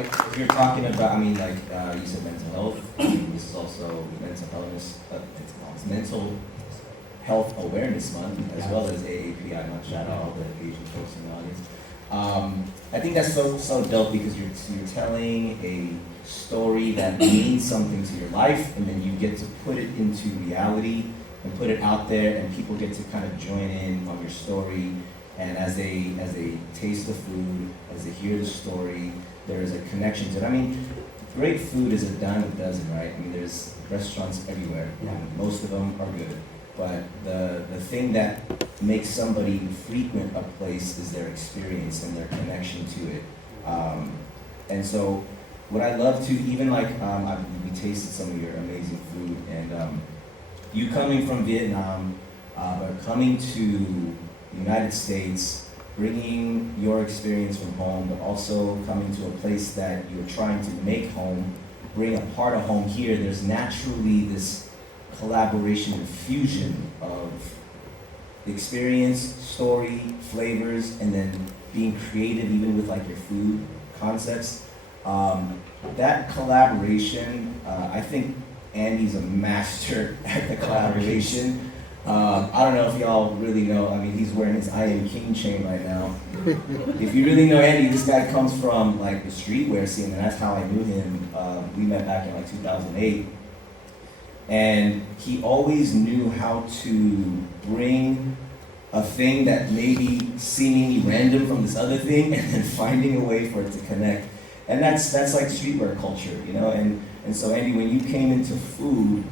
if you're talking about, I mean, like you said, mental health. I mean, this is also mental illness. It's mental health awareness month as well as AAPI month. Shout out all the Asian folks in the audience. I think that's so dope because you're telling a story that means something to your life, and then you get to put it into reality and put it out there, and people get to kind of join in on your story. And as they taste the food, as they hear the story, there is a connection to it. I mean, great food is a dime a dozen, right? I mean, there's restaurants everywhere, and most of them are good. But the thing that makes somebody frequent a place is their experience and their connection to it. And so, what I love to, even like, we tasted some of your amazing food, and you coming from Vietnam, but coming to the United States, bringing your experience from home, but also coming to a place that you're trying to make home, bring a part of home here, there's naturally this collaboration and fusion of experience, story, flavors, and then being creative even with like your food concepts. That collaboration, I think Andy's a master at the collaboration. I don't know if y'all really know, I mean, he's wearing his I Am King chain right now. If you really know Andy, this guy comes from like the streetwear scene, and that's how I knew him. We met back in like 2008. And he always knew how to bring a thing that may be seemingly random from this other thing, and then finding a way for it to connect. And that's like streetwear culture, you know? And so Andy, when you came into food,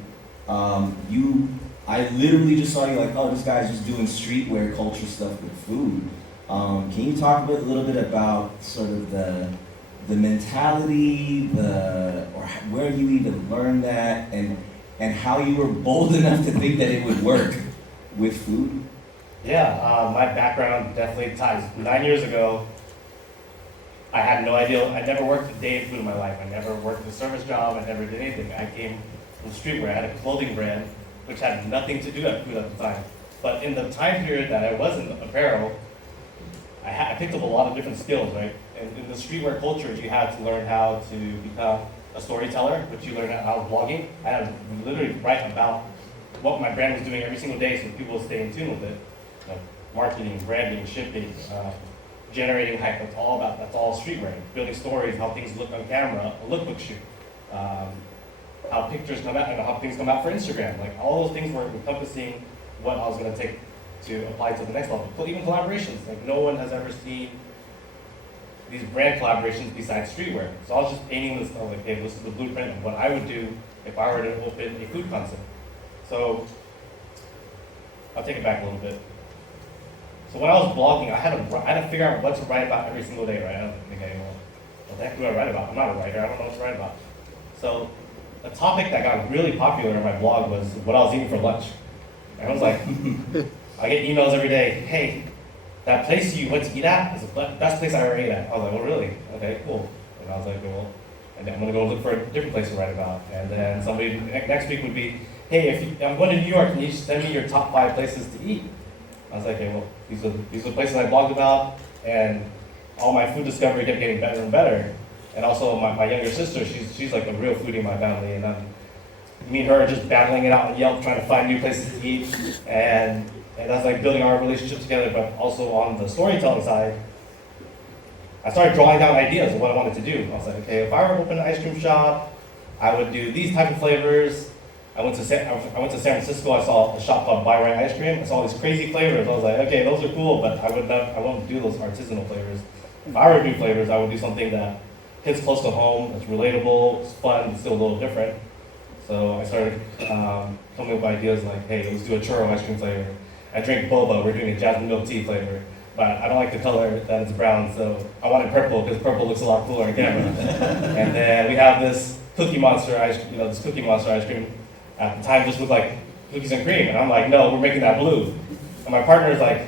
I literally just saw you like, oh, this guy's just doing streetwear culture stuff with food. Can you talk a little bit about sort of the mentality, or where you even learned that, and how you were bold enough to think that it would work with food? Yeah, my background definitely ties. 9 years ago, I had no idea. I never worked a day in food in my life. I never worked a service job. I never did anything. I came from streetwear. I had a clothing brand, which had nothing to do with food at the time. But in the time period that I was in apparel, I picked up a lot of different skills, right? And in the streetwear culture, you had to learn how to become a storyteller, which you learn how blogging. I had to literally write about what my brand was doing every single day so people would stay in tune with it. Like marketing, branding, shipping, generating hype. That's all streetwear. Building stories, how things look on camera, a lookbook shoot. How pictures come out and how things come out for Instagram. Like all those things were encompassing what I was going to take to apply to the next level. But even collaborations, like no one has ever seen these brand collaborations besides streetwear. So I was just painting this, I was like, okay, this is the blueprint of what I would do if I were to open a food concept. So I'll take it back a little bit. So when I was blogging, I had to figure out what to write about every single day, right? I don't think what the heck do I write about? I'm not a writer, I don't know what to write about. So a topic that got really popular on my blog was what I was eating for lunch. And I was like, I get emails every day, hey, that place you went to eat at is the best place I ever ate at. I was like, oh really? Okay, cool. And I was like, well, and then I'm gonna go look for a different place to write about. And then somebody next week would be, hey, I'm going to New York, can you send me your top 5 places to eat? I was like, okay, well, these are the places I blogged about, and all my food discovery kept getting better and better. And also my younger sister, she's like a real foodie in my family, and me and her are just battling it out on Yelp, trying to find new places to eat, and that's like building our relationship together. But also on the storytelling side, I started drawing down ideas of what I wanted to do. I was like, okay, if I were to open an ice cream shop, I would do these type of flavors. I went to San Francisco. I saw a shop called Buy Right Ice Cream. I saw all these crazy flavors. I was like, okay, those are cool, but I won't do those artisanal flavors. If I were to do flavors, I would do something that hits close to home, that's relatable, it's fun, it's still a little different. So I started coming up with ideas like, hey, let's do a churro ice cream flavor. I drink boba, we're doing a jasmine milk tea flavor. But I don't like the color that it's brown, so I wanted purple because purple looks a lot cooler on camera. And then we have this Cookie Monster ice cream. At the time just looked like cookies and cream. And I'm like, no, we're making that blue. And my partner's like,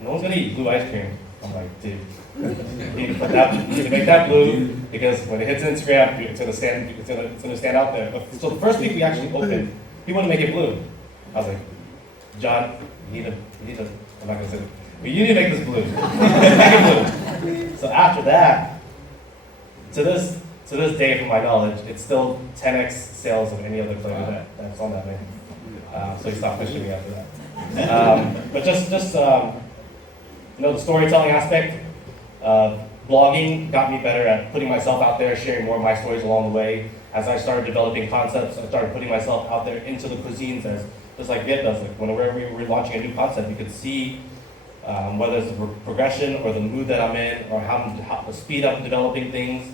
no one's gonna eat blue ice cream. I'm like, dude. You need to make that blue because when it hits Instagram, it's gonna stand out there. So the first week we actually opened, he wanted to make it blue. I was like, John, you need to. I'm not gonna say it, but you need to make this blue. Make it blue. So after that, to this day, from my knowledge, it's still 10x sales of any other flavor that's on that menu. So he stopped pushing me after that. But just the storytelling aspect, blogging got me better at putting myself out there, sharing more of my stories along the way. As I started developing concepts, I started putting myself out there into the cuisines, as just like Viet does. Like whenever we were launching a new concept, you could see whether it's the progression or the mood that I'm in, or how to speed up developing things.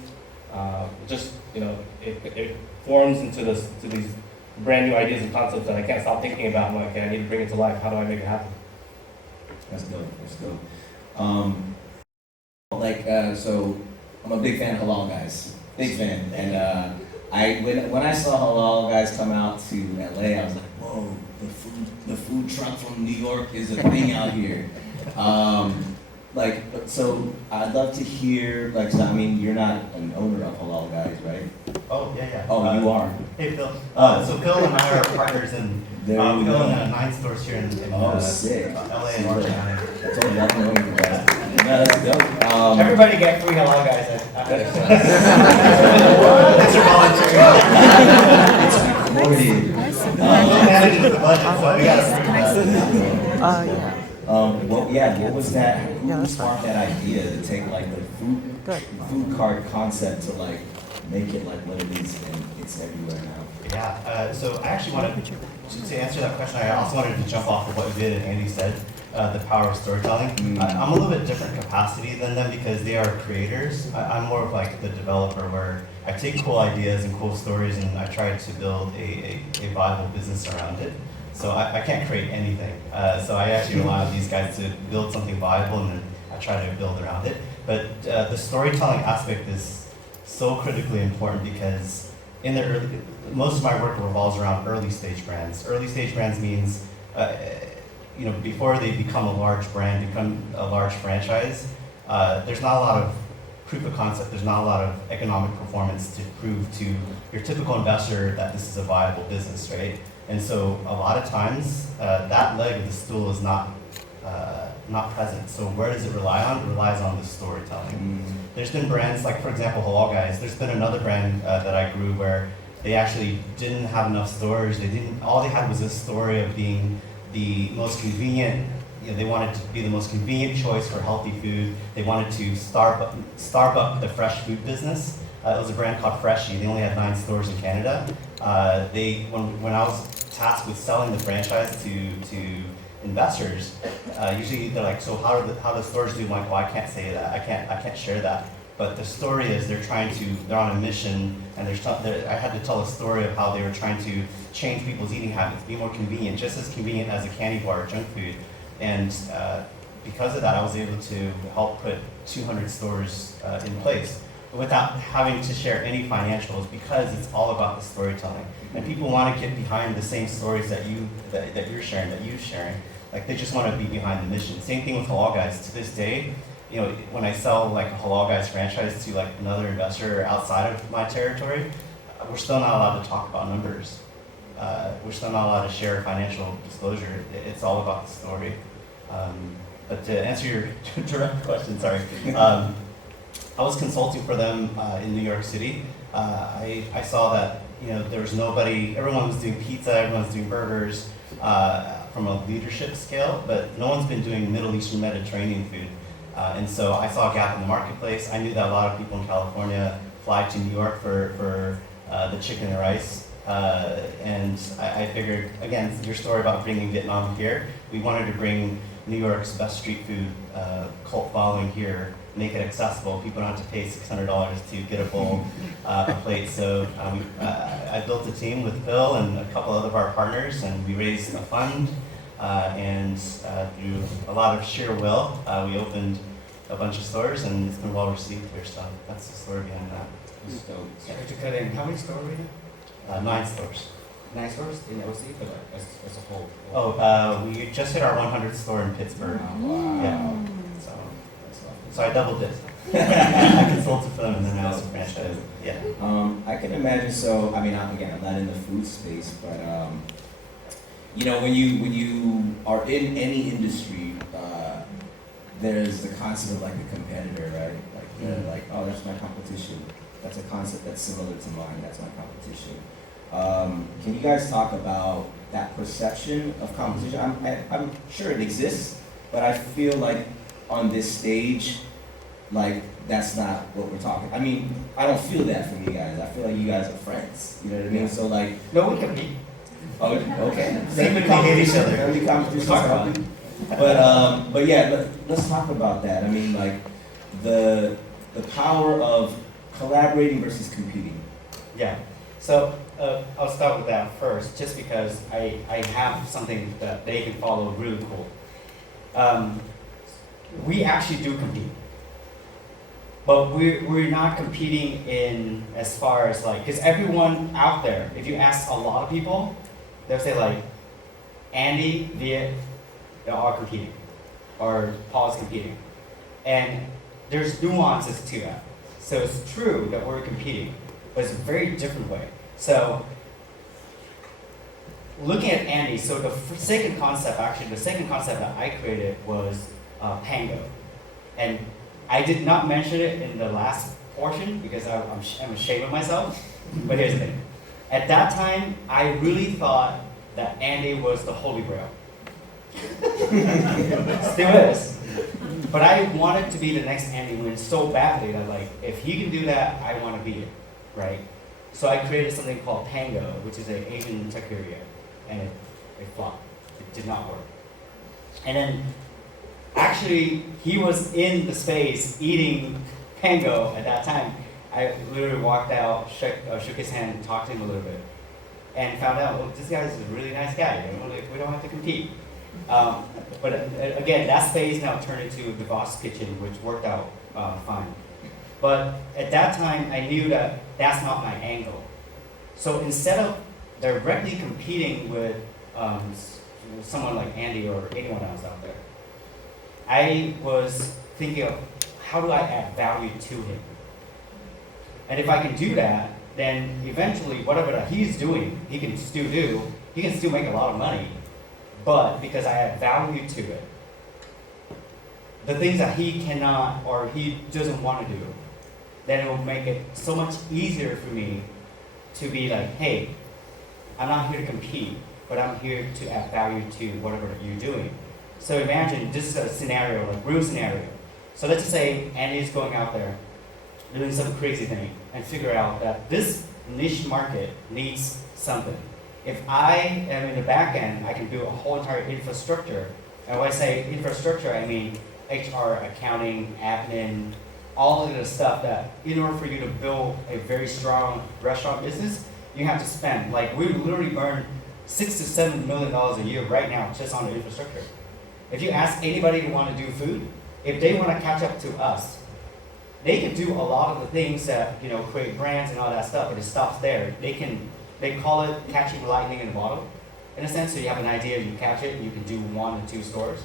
It forms into these brand new ideas and concepts that I can't stop thinking about. I'm like, okay, I need to bring it to life. How do I make it happen? That's dope. That's dope. So I'm a big fan of Halal Guys. Big fan. And when I saw Halal Guys come out to LA, I was like, whoa, the food truck from New York is a thing out here. So I'd love to hear, you're not an owner of Halal Guys, right? Oh, yeah. Oh, you are? Hey, Phil. So Phil and I are partners, and we own 9 stores here in sick. LA and Orange County. I told you nothing wrong with that. No, that's dope. Everybody get free Halal Guys. That's your voluntary. It's recorded. Phil manages the budget, so we got Yeah. What was that? Who sparked that idea to take the food cart concept to make it like what it is, and it's everywhere now? Yeah, so I actually wanted to answer that question. I also wanted to jump off of what Vid and Andy said, the power of storytelling. I'm a little bit different capacity than them because they are creators. I'm more of like the developer, where I take cool ideas and cool stories and I try to build a viable business around it. So I can't create anything. So I actually rely on these guys to build something viable, and then I try to build around it. But the storytelling aspect is so critically important because most of my work revolves around early stage brands. Early stage brands means, before they become a large brand, become a large franchise, there's not a lot of proof of concept. There's not a lot of economic performance to prove to your typical investor that this is a viable business, right? And so a lot of times, that leg of the stool is not present. So where does it rely on? It relies on the storytelling. There's been brands like, for example, Halal Guys. There's been another brand that I grew where they actually didn't have enough stores. All they had was this story of being the most convenient. They wanted to be the most convenient choice for healthy food. They wanted to starve up the fresh food business. It was a brand called Freshie. They only had 9 stores in Canada. When I was tasked with selling the franchise to investors, usually they're like, so how do stores do? I'm like, well, I can't say that. I can't share that. But the story is they're on a mission, and I had to tell a story of how they were trying to change people's eating habits, be more convenient, just as convenient as a candy bar or junk food. And because of that, I was able to help put 200 stores in place without having to share any financials, because it's all about the storytelling. And people want to get behind the same stories that you're sharing, that you're sharing. Like, they just want to be behind the mission. Same thing with Halal Guys. To this day, when I sell like a Halal Guys franchise to like another investor outside of my territory, we're still not allowed to talk about numbers. We're still not allowed to share financial disclosure. It's all about the story. But to answer your direct question, sorry. I was consulting for them in New York City. I saw that there was nobody. Everyone was doing pizza. Everyone was doing burgers from a leadership scale, but no one's been doing Middle Eastern Mediterranean food. And so I saw a gap in the marketplace. I knew that a lot of people in California fly to New York for the chicken and rice. And I figured, again, your story about bringing Vietnam here, we wanted to bring New York's best street food cult following here, make it accessible. People don't have to pay $600 to get a bowl, a plate. So I built a team with Phil and a couple of our partners, and we raised a fund. And through a lot of sheer will, we opened a bunch of stores, and it's been well received here. So that's the story behind that. Sorry to cut in. How many stores were there? 9 stores. 9 stores in OC, but as a whole. We just hit our 100th store in Pittsburgh. Wow. Yeah. So I doubled it. I consulted for them, and then now it's a franchise. Yeah. I can imagine. So I'm not in the food space, but when you are in any industry, there's the concept of like a competitor, right? Like, oh, that's my competition. that's a concept that's similar to mine. That's my competition. Can you guys talk about that perception of competition? I'm sure it exists, but I feel like on this stage, like that's not what we're talking. I mean, I don't feel that from you guys. I feel like you guys are friends. You know what I mean? So like, No, we compete. oh, okay. Same when we hate each other. Every competition. Talk about it. But yeah, let's talk about that. I mean, like the power of collaborating versus competing. Yeah. So I'll start with that first, just because I have something that they can follow really cool. We actually do compete. But we're not competing in as far as like, because everyone out there, if you ask a lot of people, they'll say like, Andy, Viet, they are competing, or Paul's competing. And there's nuances to that. So it's true that we're competing, but it's a very different way. So looking at Andy, so the second concept that I created was Pango. And I did not mention it in the last portion because I'm ashamed of myself, but here's the thing. At that time, I really thought that Andy was the holy grail. Still is. But I wanted to be the next Andy Wynn so badly that like, if he can do that, I want to be it, right? So I created something called Pango, which is an Asian taqueria, and it flopped. It did not work. And then actually, he was in the space eating Pango at that time. I literally walked out, shook his hand, talked to him a little bit, and found out, well, this guy's a really nice guy. We don't have to compete. But again, that space now turned into the Voss Kitchen, which worked out fine. But at that time, I knew that that's not my angle. So instead of directly competing with someone like Andy or anyone else out there, I was thinking of how do I add value to him? And if I can do that, then eventually whatever that he's doing, he can still do, he can still make a lot of money. But because I add value to it, the things that he cannot or he doesn't want to do, then it will make it so much easier for me to be like, hey, I'm not here to compete, but I'm here to add value to whatever that you're doing. So imagine this is a scenario, like real scenario. So let's just say Andy's going out there doing some crazy thing and figure out that this niche market needs something. If I am in the back end, I can build a whole entire infrastructure. And when I say infrastructure, I mean HR, accounting, admin, all of the stuff that in order for you to build a very strong restaurant business, you have to spend, like we literally burn $6 to $7 million a year right now just on the infrastructure. If you ask anybody who want to do food, if they want to catch up to us, they can do a lot of the things that, create brands and all that stuff, but it stops there. They call it catching lightning in a bottle. In a sense, so you have an idea, you catch it, and you can do 1 to 2 stores.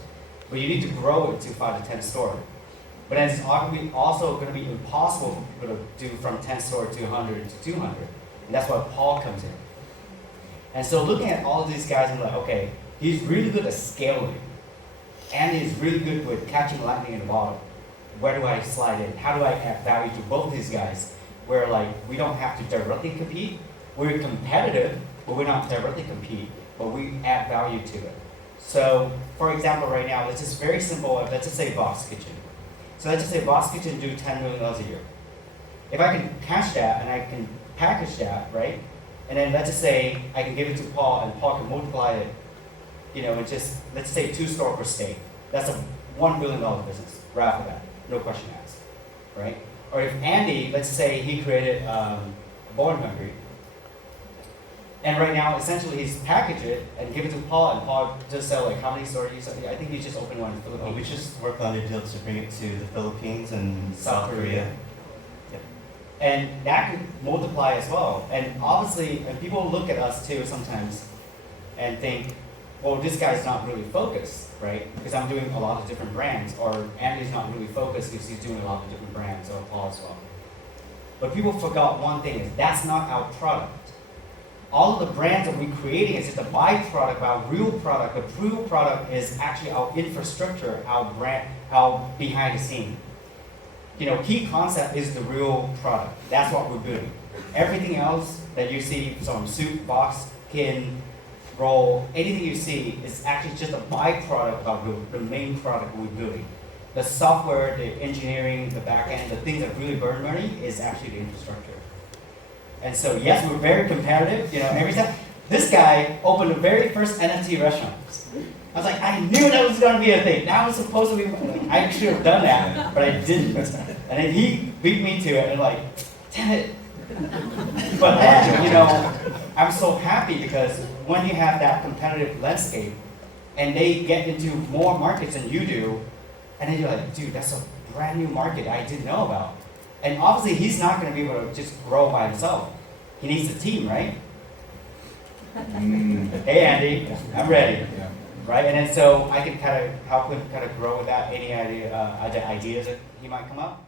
But you need to grow it to 5 to 10 stores. But then it's also going to be impossible for people to do from 10 stores to 100 to 200. And that's why Paul comes in. And so looking at all of these guys, I'm like, okay, he's really good at scaling. And he's really good with catching lightning in a bottle. Where do I slide in? How do I add value to both these guys? Where we don't have to directly compete. We're competitive, but we're not directly compete, but we add value to it. So, for example, right now, let's just very simple, let's just say Voss Kitchen. So let's just say Voss Kitchen do $10 million a year. If I can catch that and I can package that, right? And then let's just say I can give it to Paul and Paul can multiply it, and just, let's say 2 stores per state. That's a $1 billion business right off the bat, no question asked, right? Or if Andy, let's say he created Born Hungry, and right now, essentially, he's packaged it and give it to Paul, and Paul just sell how many stores? I think he just opened one in the Philippines. We just worked on a deal to bring it to the Philippines and South Korea. Yep. And that could multiply as well. And obviously, and people look at us too sometimes and think, well, this guy's not really focused, right? Because I'm doing a lot of different brands, or Andy's not really focused because he's doing a lot of different brands, or Paul as well. But people forgot one thing, is that's not our product. All of the brands that we're creating is just a byproduct of our real product. The real product is actually our infrastructure, our brand, our behind the scene. key concept is the real product. That's what we're building. Everything else that you see, from soup, box, can, roll, anything you see is actually just a byproduct of the main product we're building. The software, the engineering, the back end, the things that really burn money is actually the infrastructure. And so yes, we're very competitive. Every time this guy opened the very first NFT restaurant, I was like, I knew that was going to be a thing. That was supposed to be. I should have done that, but I didn't. And then he beat me to it, and like, damn it. But then, I'm so happy because when you have that competitive landscape, and they get into more markets than you do, and then you're like, dude, that's a brand new market I didn't know about. And obviously, he's not going to be able to just grow by himself. He needs a team, right? Hey, Andy, I'm ready. Yeah. Right? And then so I can kind of help him kind of grow with that. Any ideas that he might come up?